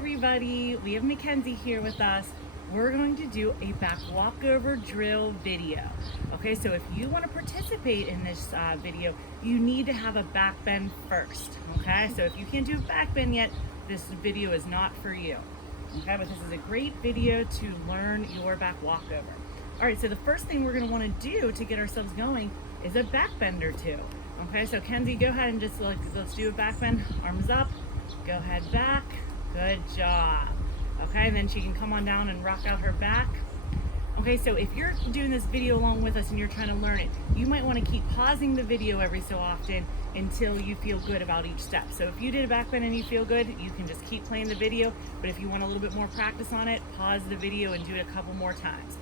everybody, we have Mackenzie here with us. We're going to do a back walkover drill video. Okay, so if you want to participate in this video, you need to have a back bend first. Okay, so if you can't do a back bend yet, this video is not for you. Okay, but this is a great video to learn your back walkover. All right, so the first thing we're going to want to do to get ourselves going is a back bend or two. Okay, so Kenzie, go ahead and just let's do a back bend. Arms up, go ahead back. Good job. Okay, and then she can come on down and rock out her back. Okay, so if you're doing this video along with us and you're trying to learn it, you might want to keep pausing the video every so often until you feel good about each step. So if you did a back bend and you feel good, you can just keep playing the video. But if you want a little bit more practice on it, pause the video and do it a couple more times.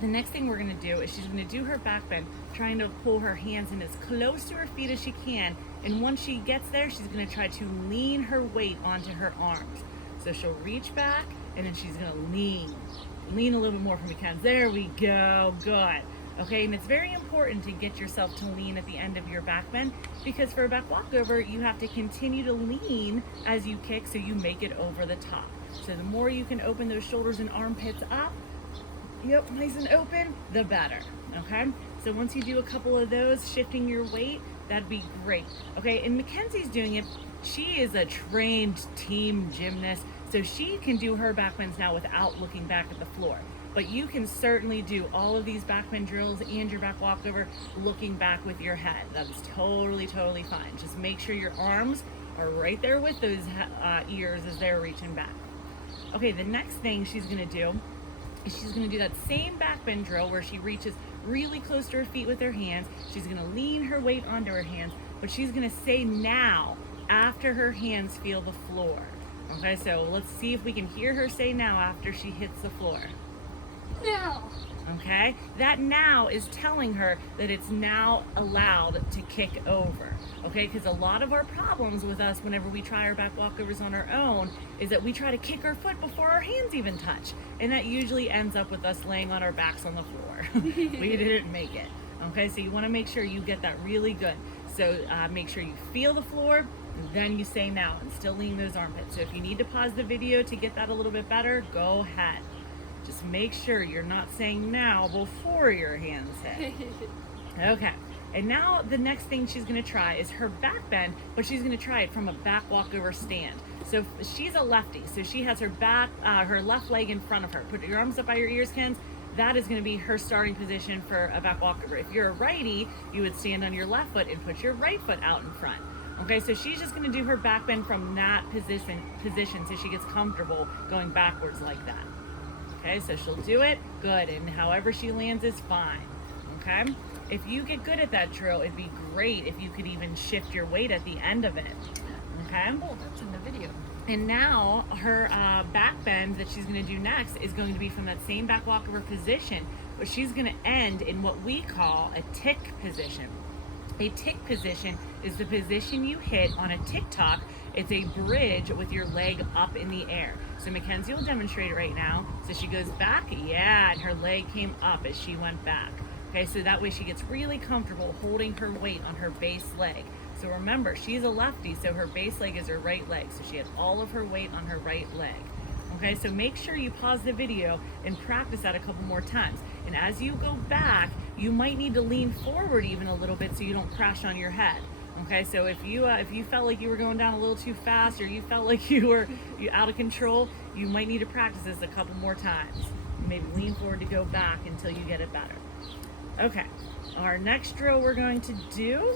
The next thing we're going to do is she's going to do her back bend, trying to pull her hands in as close to her feet as she can. And once she gets there, she's going to try to lean her weight onto her arms. So she'll reach back and then she's going to lean a little bit more for Mackenzie. There we go. Good. Okay, and it's very important to get yourself to lean at the end of your back bend, because for a back walkover, you have to continue to lean as you kick so you make it over the top. So the more you can open those shoulders and armpits up, yep, nice and open, the better. Okay, so once you do a couple of those, shifting your weight, that'd be great. Okay, and Mackenzie's doing it. She is a trained team gymnast, so she can do her back bends now without looking back at the floor. But you can certainly do all of these back bend drills and your back walkover looking back with your head. That is totally fine. Just make sure your arms are right there with those ears as they're reaching back. Okay, the next thing she's gonna do is she's gonna do that same back bend drill where she reaches really close to her feet with her hands. She's gonna lean her weight onto her hands, but she's gonna say now after her hands feel the floor. Okay, so let's see if we can hear her say now after she hits the floor. Now. Okay, that now is telling her that it's now allowed to kick over. Okay, because a lot of our problems with us whenever we try our back walkovers on our own is that we try to kick our foot before our hands even touch. And that usually ends up with us laying on our backs on the floor. We didn't make it. Okay, so you want to make sure you get that really good. So make sure you feel the floor, then you say now, and still lean those armpits. So if you need to pause the video to get that a little bit better, go ahead. Just make sure you're not saying now before your hands hit. Okay, and now the next thing she's gonna try is her back bend, but she's gonna try it from a back walkover stand. So she's a lefty, so she has her her left leg in front of her. Put your arms up by your ears, Ken. That is gonna be her starting position for a back walkover. If you're a righty, you would stand on your left foot and put your right foot out in front. Okay, so she's just gonna do her back bend from that position so she gets comfortable going backwards like that. Okay, so she'll do it, good, and however she lands is fine. Okay, if you get good at that drill, it'd be great if you could even shift your weight at the end of it. Okay, Oh, that's in the video. and now her back bend that she's going to do next is going to be from that same back walkover position, but she's going to end in what we call a tick position. A tick position is the position you hit on a TikTok. It's a bridge with your leg up in the air. So Mackenzie will demonstrate it right now. So she goes back, yeah, and her leg came up as she went back. Okay, so that way she gets really comfortable holding her weight on her base leg. So remember, she's a lefty, so her base leg is her right leg. So she has all of her weight on her right leg. Okay, so make sure you pause the video and practice that a couple more times. And as you go back, you might need to lean forward even a little bit so you don't crash on your head. Okay, so if you felt like you were going down a little too fast, or you felt like you were out of control, you might need to practice this a couple more times. Maybe lean forward to go back until you get it better. Okay, our next drill we're going to do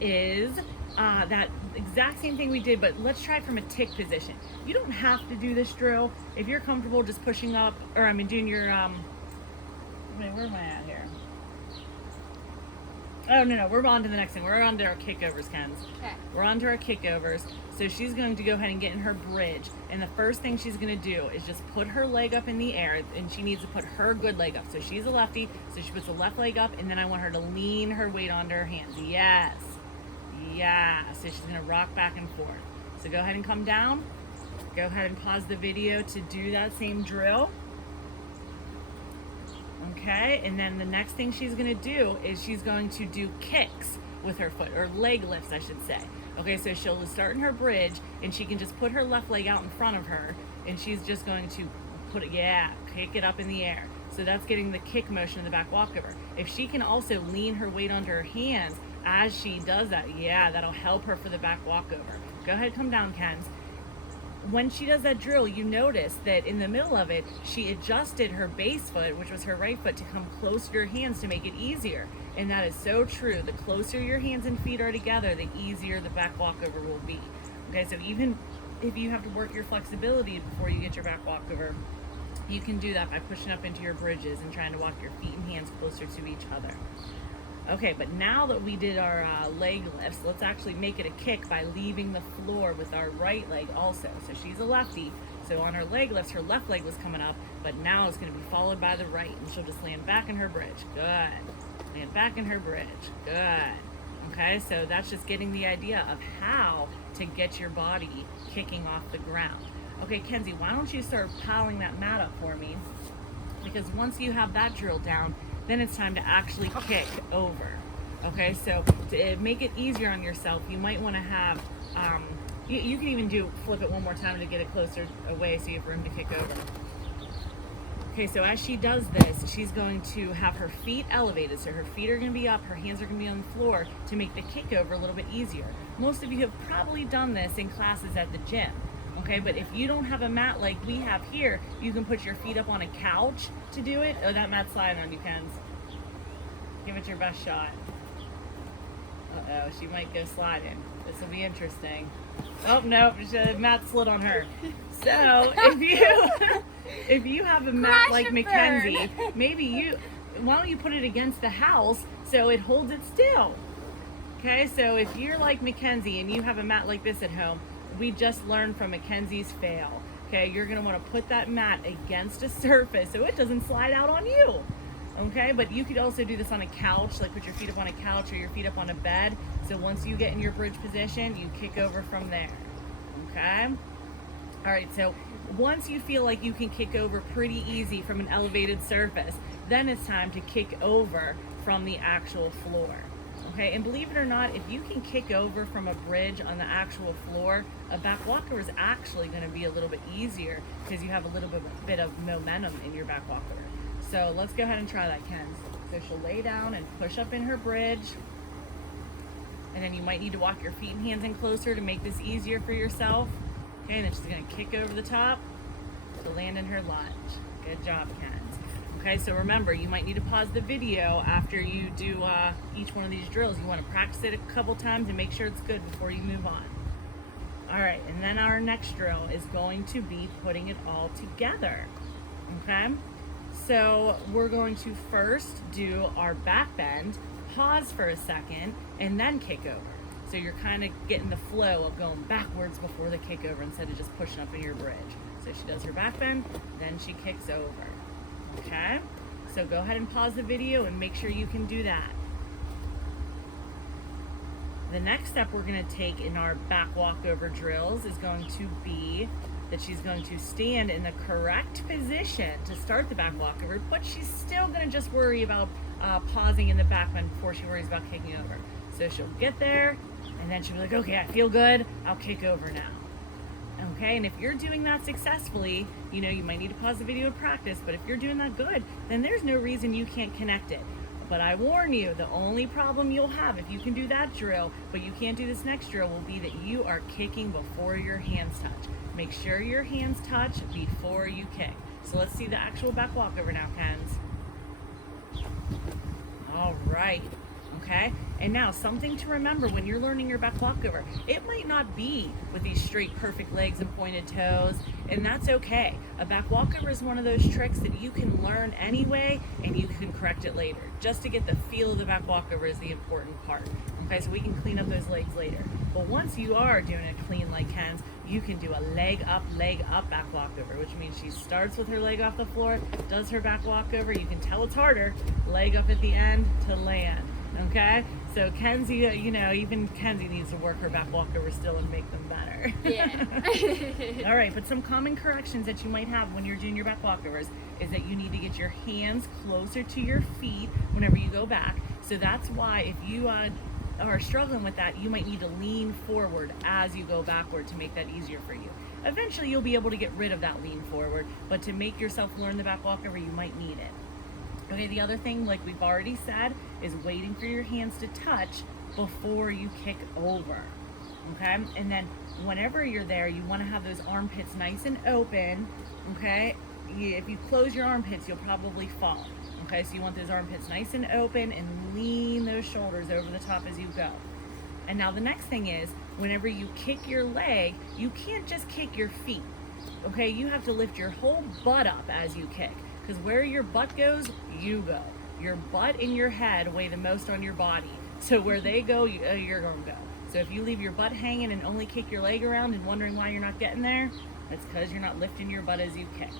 is that exact same thing we did, but let's try it from a tick position. You don't have to do this drill. If you're comfortable just pushing up, or doing your, where am I at here? Oh, no, we're on to the next thing. We're on to our kickovers, Kens. Okay. We're on to our kickovers. So she's going to go ahead and get in her bridge. And the first thing she's going to do is just put her leg up in the air. And she needs to put her good leg up. So she's a lefty. So she puts the left leg up. And then I want her to lean her weight onto her hands. Yes. Yes. So she's going to rock back and forth. So go ahead and come down. Go ahead and pause the video to do that same drill. Okay, and then the next thing she's going to do is she's going to do kicks with her foot, or leg lifts, I should say. Okay, so she'll start in her bridge, and she can just put her left leg out in front of her, and she's just going to kick it up in the air. So that's getting the kick motion in the back walkover. If she can also lean her weight onto her hands as she does that, that'll help her for the back walkover. Go ahead, come down, Kenz. When she does that drill, you notice that in the middle of it, she adjusted her base foot, which was her right foot, to come close to her hands to make it easier. And that is so true. The closer your hands and feet are together, the easier the back walkover will be. Okay, so even if you have to work your flexibility before you get your back walkover, you can do that by pushing up into your bridges and trying to walk your feet and hands closer to each other. Okay, but now that we did our leg lifts, let's actually make it a kick by leaving the floor with our right leg also. So she's a lefty, so on her leg lifts, her left leg was coming up, but now it's going to be followed by the right, and she'll just land back in her bridge. Good. Land back in her bridge. Good. Okay, so that's just getting the idea of how to get your body kicking off the ground. Okay, Kenzie, why don't you start piling that mat up for me? Because once you have that drilled down, then it's time to actually kick over. Okay, so to make it easier on yourself, you might want to have, you can even flip it one more time to get it closer away so you have room to kick over. Okay, so as she does this, she's going to have her feet elevated. So her feet are going to be up, her hands are going to be on the floor to make the kick over a little bit easier. Most of you have probably done this in classes at the gym. Okay, but if you don't have a mat like we have here, you can put your feet up on a couch to do it. Oh, that mat's sliding on you, Kenz. Give it your best shot. Uh-oh, she might go sliding. This will be interesting. Oh, no, the mat slid on her. So, if you have a mat like Mackenzie, why don't you put it against the house so it holds it still? Okay, so if you're like Mackenzie and you have a mat like this at home, we just learned from Mackenzie's fail. Okay, you're gonna wanna put that mat against a surface so it doesn't slide out on you. Okay, but you could also do this on a couch, like put your feet up on a couch or your feet up on a bed. So once you get in your bridge position, you kick over from there. Okay? All right, so once you feel like you can kick over pretty easy from an elevated surface, then it's time to kick over from the actual floor. Okay, and believe it or not, if you can kick over from a bridge on the actual floor, a back walkover is actually going to be a little bit easier because you have a little bit of momentum in your back walkover. So let's go ahead and try that, Kenz. So she'll lay down and push up in her bridge. And then you might need to walk your feet and hands in closer to make this easier for yourself. Okay, and then she's going to kick over the top to land in her lunge. Good job, Kenz. Okay, so remember, you might need to pause the video after you do each one of these drills. You want to practice it a couple times and make sure it's good before you move on. All right, and then our next drill is going to be putting it all together. Okay, so we're going to first do our back bend, pause for a second, and then kick over. So you're kind of getting the flow of going backwards before the kick over instead of just pushing up in your bridge. So she does her back bend, then she kicks over. Okay, so go ahead and pause the video and make sure you can do that. The next step we're going to take in our back walkover drills is going to be that she's going to stand in the correct position to start the back walkover, but she's still going to just worry about pausing in the back bend before she worries about kicking over. So she'll get there and then she'll be like, okay, I feel good, I'll kick over now. Okay, and if you're doing that successfully, you might need to pause the video and practice, but if you're doing that good, then there's no reason you can't connect it. But I warn you, the only problem you'll have if you can do that drill, but you can't do this next drill, will be that you are kicking before your hands touch. Make sure your hands touch before you kick. So let's see the actual back walkover now, Kenz. All right. Okay, and now something to remember when you're learning your back walkover, it might not be with these straight perfect legs and pointed toes, and that's okay. A back walkover is one of those tricks that you can learn anyway and you can correct it later. Just to get the feel of the back walkover is the important part. Okay, so we can clean up those legs later. But once you are doing it clean like Kenz, you can do a leg up back walkover, which means she starts with her leg off the floor, does her back walkover. You can tell it's harder, leg up at the end to land. Okay, so Kenzie, even Kenzie needs to work her back walkover still and make them better. Yeah. All right, but some common corrections that you might have when you're doing your back walkovers is that you need to get your hands closer to your feet whenever you go back. So that's why if you are struggling with that, you might need to lean forward as you go backward to make that easier for you. Eventually you'll be able to get rid of that lean forward, but to make yourself learn the back walkover, you might need it. Okay, the other thing, like we've already said, is waiting for your hands to touch before you kick over. Okay, and then whenever you're there, you want to have those armpits nice and open. Okay, if you close your armpits, you'll probably fall. Okay, so you want those armpits nice and open and lean those shoulders over the top as you go. And now the next thing is, whenever you kick your leg, you can't just kick your feet. Okay, you have to lift your whole butt up as you kick, because where your butt goes, you go. Your butt and your head weigh the most on your body. So where they go, you're going to go. So if you leave your butt hanging and only kick your leg around and wondering why you're not getting there, that's because you're not lifting your butt as you kick.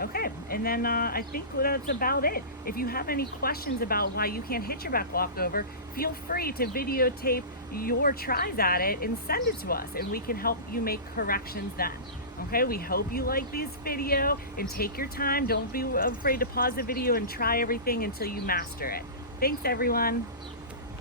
Okay, and then I think that's about it. If you have any questions about why you can't hit your back walkover, feel free to videotape your tries at it and send it to us, and we can help you make corrections then. Okay, we hope you like this video, and take your time. Don't be afraid to pause the video and try everything until you master it. Thanks, everyone.